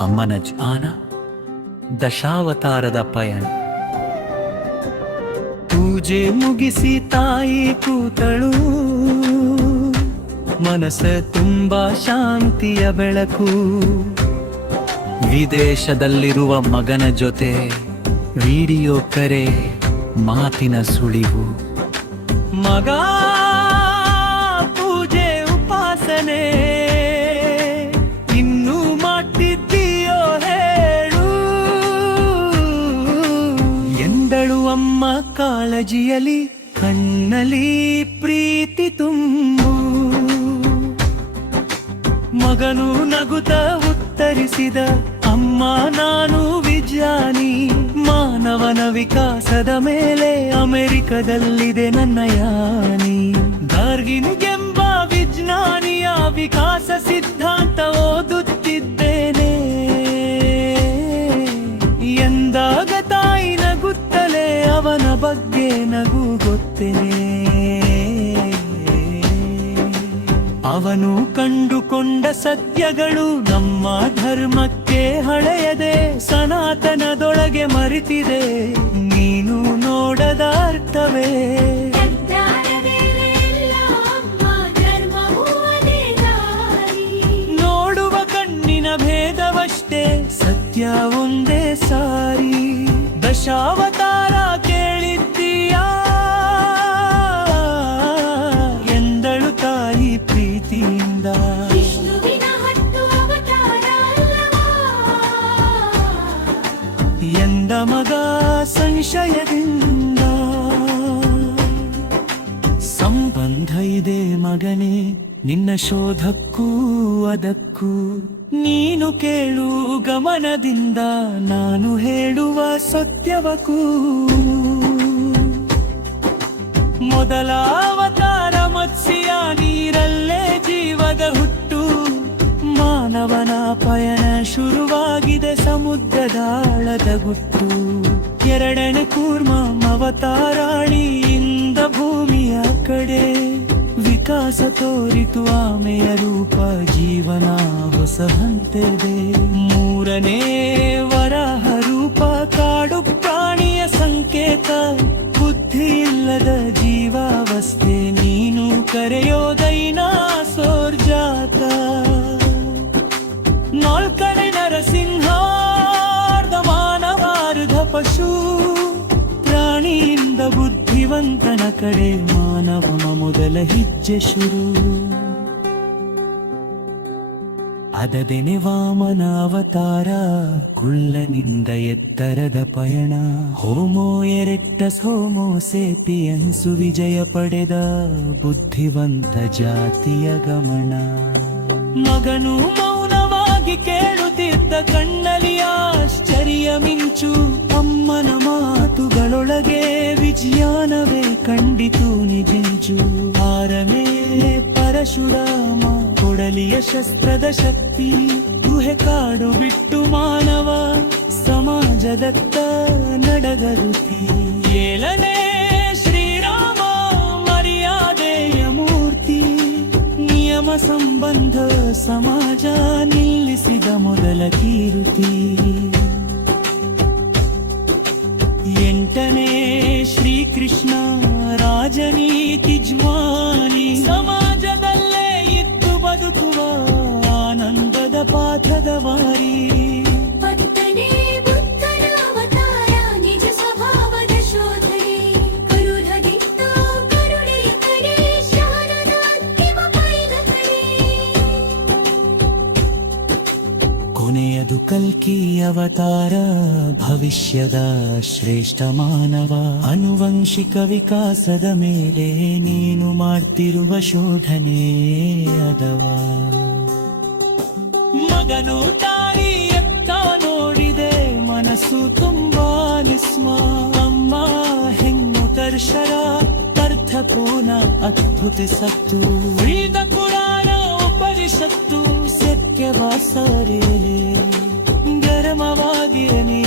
ಅಮ್ಮನ ಜ್ಞಾನ, ದಶಾವತಾರದ ಪಯಣ. ಪೂಜೆ ಮುಗಿಸಿ ತಾಯಿ ಕೂತಳು. ಮನಸ್ಸ ತುಂಬಾ ಶಾಂತಿಯ ಬೆಳಕು. ವಿದೇಶದಲ್ಲಿರುವ ಮಗನ ಜೊತೆ ವಿಡಿಯೋ ಕರೆ, ಮಾತಿನ ಸುಳಿವು. ಮಗ ಕಾಳಜಿಯಲಿ ಕಣ್ಣಲಿ ಪ್ರೀತಿ ತುಂಬು. ಮಗನು ನಗುತ ಉತ್ತರಿಸಿದ, ಅಮ್ಮ ನಾನು ವಿಜ್ಞಾನಿ. ಮಾನವನ ವಿಕಾಸದ ಮೇಲೆ ಅಮೆರಿಕದಲ್ಲಿದೆ ನನ್ನ ಯಾನಿ. ಗಾರ್ಗಿನ್ಗೆಂಬ ವಿಜ್ಞಾನಿಯ ವಿಕಾಸ ಸಿದ್ಧಾಂತ ಅವನ ಬಗ್ಗೆ ನಗು ಗೊತ್ತೇನೆ. ಅವನು ಕಂಡುಕೊಂಡ ಸತ್ಯಗಳು ನಮ್ಮ ಧರ್ಮಕ್ಕೆ ಹಳೆಯದೆ, ಸನಾತನದೊಳಗೆ ಮರಿತಿದೆ. ನೀನು ನೋಡದ ಅರ್ಥವೇ? ನೋಡುವ ಕಣ್ಣಿನ ಭೇದವಷ್ಟೇ, ಸತ್ಯ ಒಂದೇ ಸಾರಿ. ದಶಾವತಾರ ಮಗ ಸಂಶಯದಿಂದ. ಸಂಬಂಧ ಇದೆ ಮಗನೇ, ನಿನ್ನ ಶೋಧಕ್ಕೂ ಅದಕ್ಕೂ. ನೀನು ಕೇಳು ಗಮನದಿಂದ, ನಾನು ಹೇಳುವ ಸತ್ಯವಕ್ಕೂ. ಮೊದಲ ಅವತಾರ ಮತ್ಸ್ಯ ನೀರಲ್ಲೇ. ಗುಟ್ಟು ಎರಡನೇ ಕೂರ್ಮ ಅವತಾರಾಣಿಯಿಂದ ಭೂಮಿಯ ಕಡೆ. ವಿಕಾಸ ತೋರಿತು ಆಮೆಯ ರೂಪ, ಜೀವನ ಹೊಸ ಮೂರನೇ ವರಹ ರೂಪ, ಕಾಡು ಪ್ರಾಣಿಯ ಸಂಕೇತ. ಬುದ್ಧಿ ಇಲ್ಲದ ಜೀವಾವಸ್ಥೆ ಕಡೆ ಮಾನವನ ಮೊದಲ ಹೆಜ್ಜೆ ಶುರು. ಅದದೆನೆ ವಾಮನ ಅವತಾರ, ಕುಳ್ಳನಿಂದ ಎತ್ತರದ ಪಯಣ. ಹೋಮೋ ಎರೆಕ್ಟಸ್ ಹೋಮೋ ಸೇಪಿಯನ್ಸು ವಿಜಯ ಪಡೆದ ಬುದ್ಧಿವಂತ ಜಾತಿಯ ಗಮನ. ಮಗನು ಮೌನವಾಗಿ ಕೇಳುತ್ತಿದ್ದ ಕಣ್ಣಲ್ಲಿ ಆಶ್ಚರ್ಯ ಮಿಂಚು. ಕಂಡಿತು ನಿಜಿಂಚು. ಆರನೇ ಪರಶುರಾಮ, ಕೊಡಲಿಯ ಶಸ್ತ್ರದ ಶಕ್ತಿ. ಗುಹೆ ಕಾಡು ಬಿಟ್ಟು ಮಾನವ, ಸಮಾಜದತ್ತ ನಡಗರುತಿ ಏಳನೇ ಶ್ರೀರಾಮ, ಮರ್ಯಾದೆಯ ಮೂರ್ತಿ. ನಿಯಮ ಸಂಬಂಧ ಸಮಾಜ ನಿಲ್ಲಿಸಿದ ಮೊದಲ ಕೀರುತಿ. Yetici ಕೊನೆಯದು ಕಲ್ಕಿ ಅವತಾರ, ಭವಿಷ್ಯದ ಶ್ರೇಷ್ಠ ಮಾನವ. ಅನುವಂಶಿಕ ವಿಕಾಸದ ಮೇಲೆ ನೀನು ಮಾಡ್ತಿರುವ ಶೋಧನೆ ಅದವಾ ಮಗನು ತಾಯಿ ಎತ್ತ ನೋಡಿದೆ, ಮನಸ್ಸು ತುಂಬಾ ನಿಸ್ಮ. ಅಮ್ಮ ಹೆಣ್ಣು ದರ್ಶನ ಅರ್ಥಪೂರ್ಣ ಅದ್ಭುತ ಸತ್ತು. ವೇದ ಪುರಾಣ, ಉಪನಿಷತ್ತು, ಸತ್ಯವಾಸರೇ. ನಾಮವಾಗಿಯ ನೀ